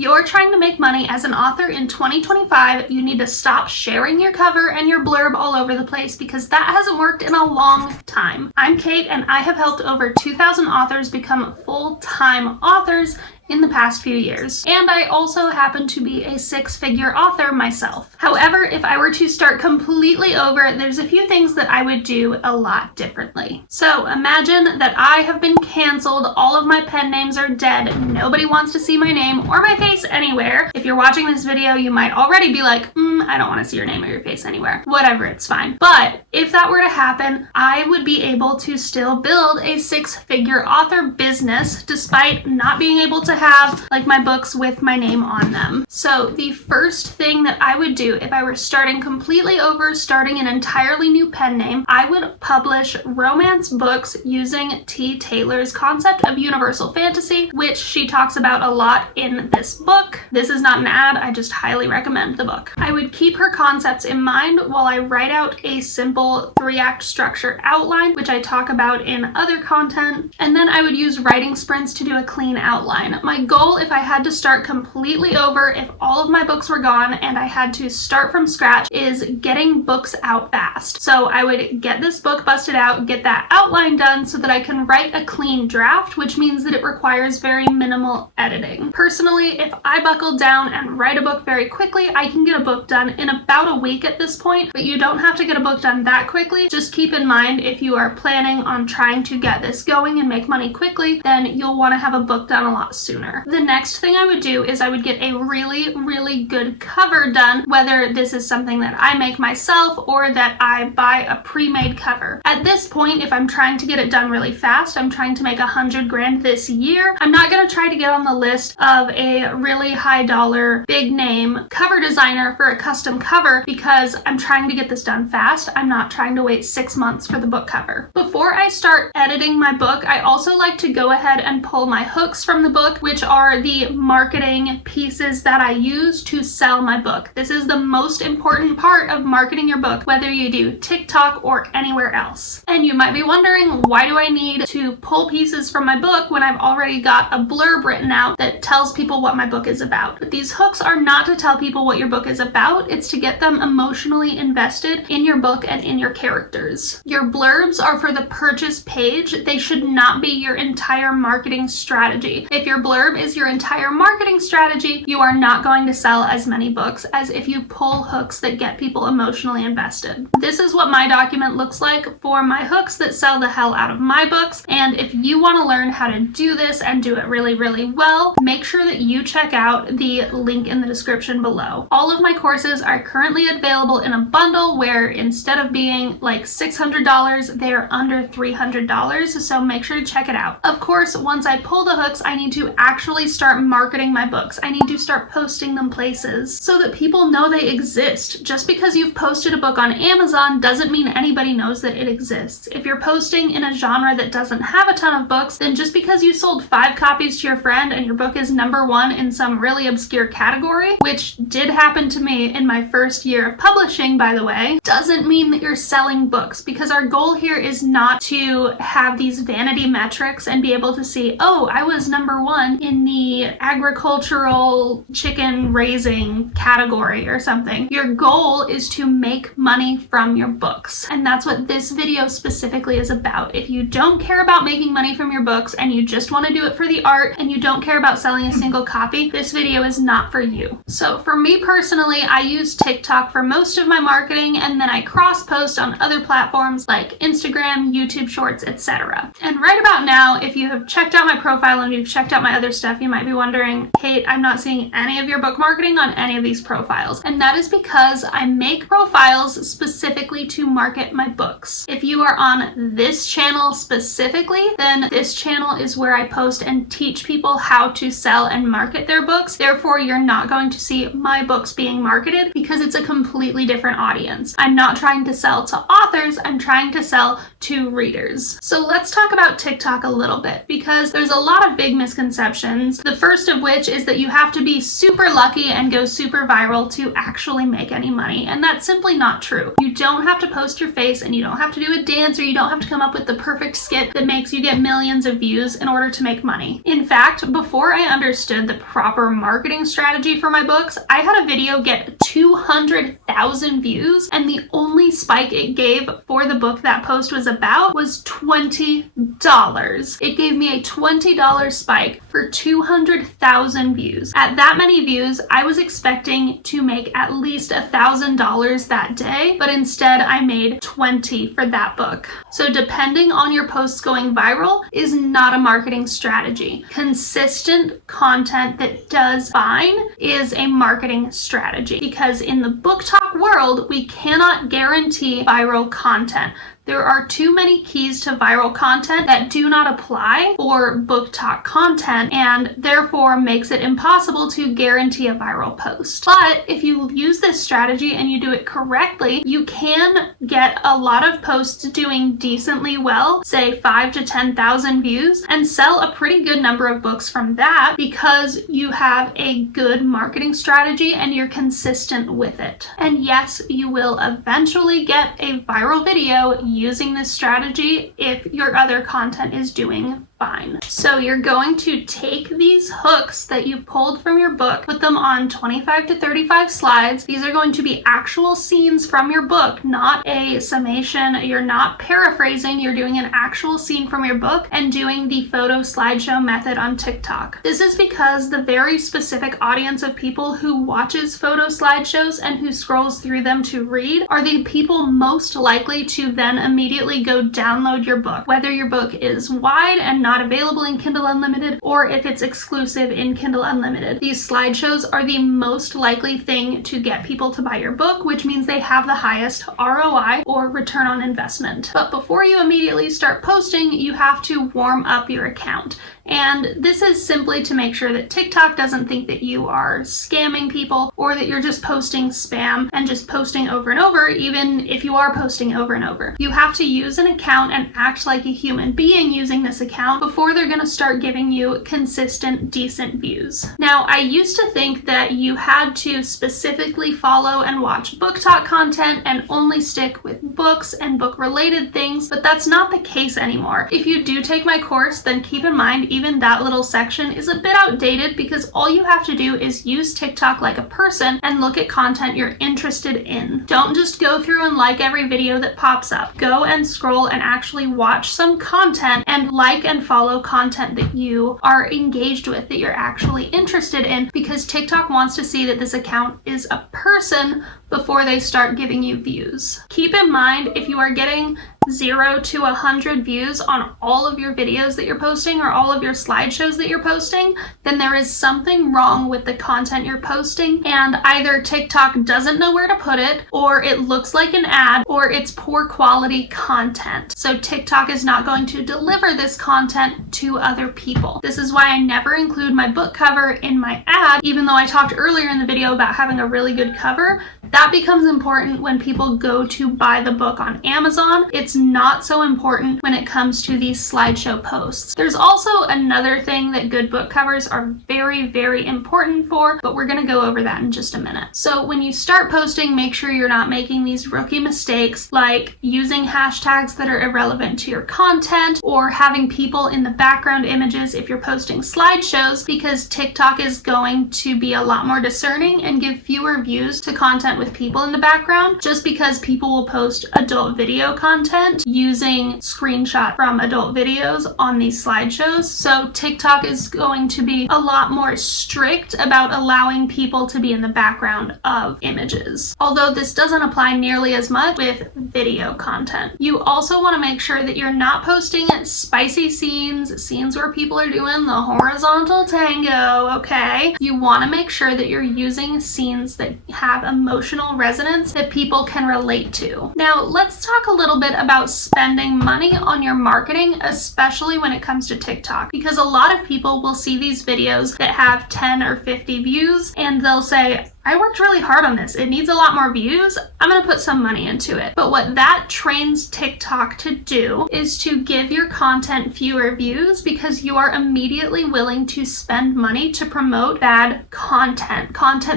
you're trying to make money as an author in 2025, you need to stop sharing your cover and your blurb all over the place because that hasn't worked in a long time. I'm Kate and I have helped over 2,000 authors become full-time authors in the past few years. And I also happen to be a 6-figure author myself. However, if I were to start completely over, there's a few things that I would do a lot differently. So imagine that I have been canceled, all of my pen names are dead, nobody wants to see my name or my face anywhere. If you're watching this video, you might already be like, I don't want to see your name or your face anywhere. Whatever, it's fine. But if that were to happen, I would be able to still build a 6-figure author business despite not being able to have like my books with my name on them. So the first thing that I would do if I were starting completely over, starting an entirely new pen name, I would publish romance books using T. Taylor's concept of universal fantasy, which she talks about a lot in this book. This is not an ad, I just highly recommend the book. I would keep her concepts in mind while I write out a simple 3-act structure outline, which I talk about in other content, and then I would use writing sprints to do a clean outline. My goal, if I had to start completely over, if all of my books were gone and I had to start from scratch, is getting books out fast. So I would get this book busted out, get that outline done so that I can write a clean draft, which means that it requires very minimal editing. Personally, if I buckle down and write a book very quickly, I can get a book done in about a week at this point, but you don't have to get a book done that quickly. Just keep in mind, if you are planning on trying to get this going and make money quickly, then you'll want to have a book done a lot sooner. The next thing I would do is I would get a really good cover done, whether this is something that I make myself or that I buy a pre-made cover. At this point, if I'm trying to get it done really fast, I'm trying to make $100 grand this year, I'm not going to try to get on the list of a really high dollar, big name cover designer for a custom cover because I'm trying to get this done fast. I'm not trying to wait 6 months for the book cover. Before I start editing my book, I also like to go ahead and pull my hooks from the book, which are the marketing pieces that I use to sell my book. This is the most important part of marketing your book, whether you do TikTok or anywhere else. And you might be wondering, why do I need to pull pieces from my book when I've already got a blurb written out that tells people what my book is about? But these hooks are not to tell people what your book is about, it's to get them emotionally invested in your book and in your characters. Your blurbs are for the purchase page. They should not be your entire marketing strategy. If your blurb is your entire marketing strategy, you are not going to sell as many books as if you pull hooks that get people emotionally invested. This is what my document looks like for my hooks that sell the hell out of my books, and if you want to learn how to do this and do it really well, make sure that you check out the link in the description below. All of my courses are currently available in a bundle where instead of being like $600, they're under $300, so make sure to check it out. Of course, once I pull the hooks, I need to actually start marketing my books. I need to start posting them places so that people know they exist. Just because you've posted a book on Amazon doesn't mean anybody knows that it exists. If you're posting in a genre that doesn't have a ton of books, then just because you sold 5 copies to your friend and your book is #1 in some really obscure category, which did happen to me in my first year of publishing, by the way, doesn't mean that you're selling books, because our goal here is not to have these vanity metrics and be able to see, oh, I was #1 in the agricultural chicken raising category or something. Your goal is to make money from your books, and that's what this video specifically is about. If you don't care about making money from your books and you just want to do it for the art and you don't care about selling a single copy, this video is not for you. So for me personally, I use TikTok for most of my marketing, and then I cross post on other platforms like Instagram, YouTube Shorts, etc. And right about now, if you have checked out my profile and you've checked out my other stuff, you might be wondering, Kate, I'm not seeing any of your book marketing on any of these profiles. And that is because I make profiles specifically to market my books. If you are on this channel specifically, then this channel is where I post and teach people how to sell and market their books. Therefore, you're not going to see my books being marketed because it's a completely different audience. I'm not trying to sell to authors, I'm trying to sell to readers. So let's talk about TikTok a little bit, because there's a lot of big misconceptions misconceptions. The first of which is that you have to be super lucky and go super viral to actually make any money, and that's simply not true. You don't have to post your face, and you don't have to do a dance, or you don't have to come up with the perfect skit that makes you get millions of views in order to make money. In fact, before I understood the proper marketing strategy for my books, I had a video get 200,000 views, and the only spike it gave for the book that post was about was $20. It gave me a $20 spike for 200,000 views. At that many views, I was expecting to make at least $1,000 that day, but instead I made 20 for that book. So depending on your posts going viral is not a marketing strategy. Consistent content that does fine is a marketing strategy, because in the book talk world, we cannot guarantee viral content. There are too many keys to viral content that do not apply for book talk content, and therefore makes it impossible to guarantee a viral post. But if you use this strategy and you do it correctly, you can get a lot of posts doing decently well, say 5,000 to 10,000 views, and sell a pretty good number of books from that because you have a good marketing strategy and you're consistent with it. And yes, you will eventually get a viral video using this strategy if your other content is doing fine. So you're going to take these hooks that you pulled from your book, put them on 25 to 35 slides. These are going to be actual scenes from your book, not a summation. You're not paraphrasing, you're doing an actual scene from your book and doing the photo slideshow method on TikTok. This is because the very specific audience of people who watches photo slideshows and who scrolls through them to read are the people most likely to then immediately go download your book, whether your book is wide and not available in Kindle Unlimited, or if it's exclusive in Kindle Unlimited. These slideshows are the most likely thing to get people to buy your book, which means they have the highest ROI, or return on investment. But before you immediately start posting, you have to warm up your account. And this is simply to make sure that TikTok doesn't think that you are scamming people or that you're just posting spam and just posting over and over, even if you are posting over and over. You have to use an account and act like a human being using this account before they're going to start giving you consistent, decent views. Now, I used to think that you had to specifically follow and watch book talk content and only stick with books and book-related things, but that's not the case anymore. If you do take my course, then keep in mind even that little section is a bit outdated, because all you have to do is use TikTok like a person and look at content you're interested in. Don't just go through and like every video that pops up. Go and scroll and actually watch some content and like and follow content that you are engaged with, that you're actually interested in, because TikTok wants to see that this account is a person before they start giving you views. Keep in mind, if you are getting 0 to 100 views on all of your videos that you're posting or all of your slideshows that you're posting, then there is something wrong with the content you're posting, and either TikTok doesn't know where to put it, or it looks like an ad, or it's poor quality content. So TikTok is not going to deliver this content to other people. This is why I never include my book cover in my ad, even though I talked earlier in the video about having a really good cover. That becomes important when people go to buy the book on Amazon. It's not so important when it comes to these slideshow posts. There's also another thing that good book covers are very, very important for, but we're going to go over that in just a minute. So when you start posting, make sure you're not making these rookie mistakes like using hashtags that are irrelevant to your content, or having people in the background images if you're posting slideshows, because TikTok is going to be a lot more discerning and give fewer views to content with people in the background, just because people will post adult video content using screenshot from adult videos on these slideshows. So TikTok is going to be a lot more strict about allowing people to be in the background of images, although this doesn't apply nearly as much with video content. You also want to make sure that you're not posting spicy scenes where people are doing the horizontal tango, okay? You want to make sure that you're using scenes that have emotional resonance that people can relate to. Now, let's talk a little bit about spending money on your marketing, especially when it comes to TikTok, because a lot of people will see these videos that have 10 or 50 views and they'll say, I worked really hard on this. It needs a lot more views. I'm going to put some money into it. But what that trains TikTok to do is to give your content fewer views because you are immediately willing to spend money to promote bad content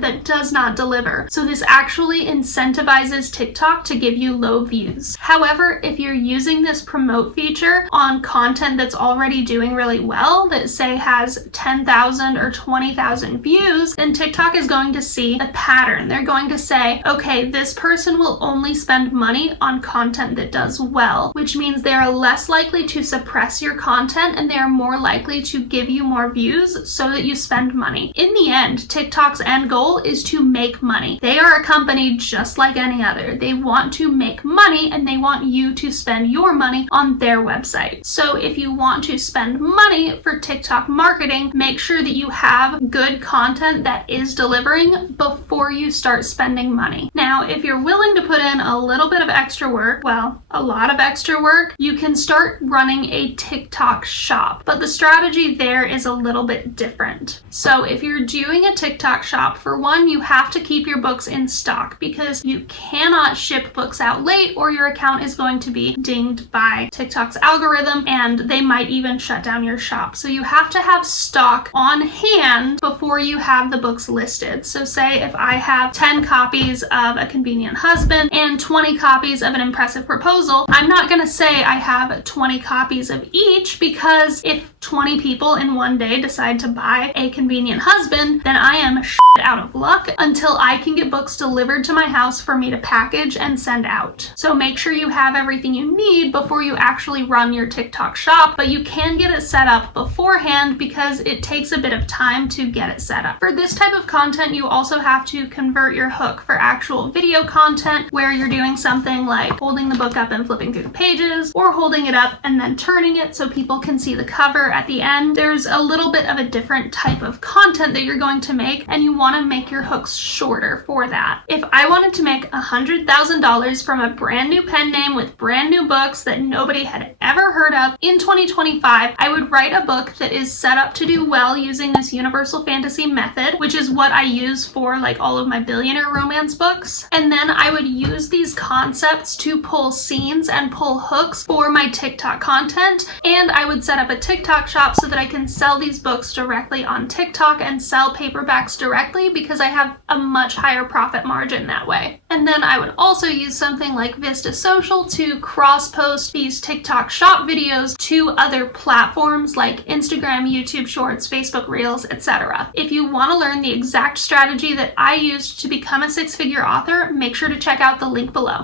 that does not deliver. So this actually incentivizes TikTok to give you low views. However, if you're using this promote feature on content that's already doing really well, that say has 10,000 or 20,000 views, then TikTok is going to see a pattern. They're going to say, okay, this person will only spend money on content that does well, which means they are less likely to suppress your content and they are more likely to give you more views so that you spend money. In the end, TikTok's end goal is to make money. They are a company just like any other. They want to make money and they want you to spend your money on their website. So if you want to spend money for TikTok marketing, make sure that you have good content that is delivering before you start spending money. Now, if you're willing to put in a little bit of extra work, well, a lot of extra work, you can start running a TikTok shop. But the strategy there is a little bit different. So if you're doing a TikTok shop, for one, you have to keep your books in stock because you cannot ship books out late or your account is going to be dinged by TikTok's algorithm and they might even shut down your shop. So you have to have stock on hand before you have the books listed. So say if I have 10 copies of A Convenient Husband and 20 copies of An Impressive Proposal, I'm not going to say I have 20 copies of each because if 20 people in one day decide to buy A Convenient Husband, then I am out of luck until I can get books delivered to my house for me to package and send out. So make sure you have everything you need before you actually run your TikTok shop, but you can get it set up beforehand because it takes a bit of time to get it set up. For this type of content, you also have to convert your hook for actual video content where you're doing something like holding the book up and flipping through the pages or holding it up and then turning it so people can see the cover at the end. There's a little bit of a different type of content that you're going to make and you want to make your hooks shorter for that. If I wanted to make $100,000 from a brand new pen name with brand new books that nobody had ever heard of in 2025, I would write a book that is set up to do well using this universal fantasy method, which is what I use for like all of my billionaire romance books. And then I would use these concepts to pull scenes and pull hooks for my TikTok content. And I would set up a TikTok shop so that I can sell these books directly on TikTok and sell paperbacks directly because I have a much higher profit margin that way. And then I would also use something like Vista Social to cross-post these TikTok shop videos to other platforms like Instagram, YouTube Shorts, Facebook Reels, etc. If you want to learn the exact strategy that I used to become a six-figure author, make sure to check out the link below.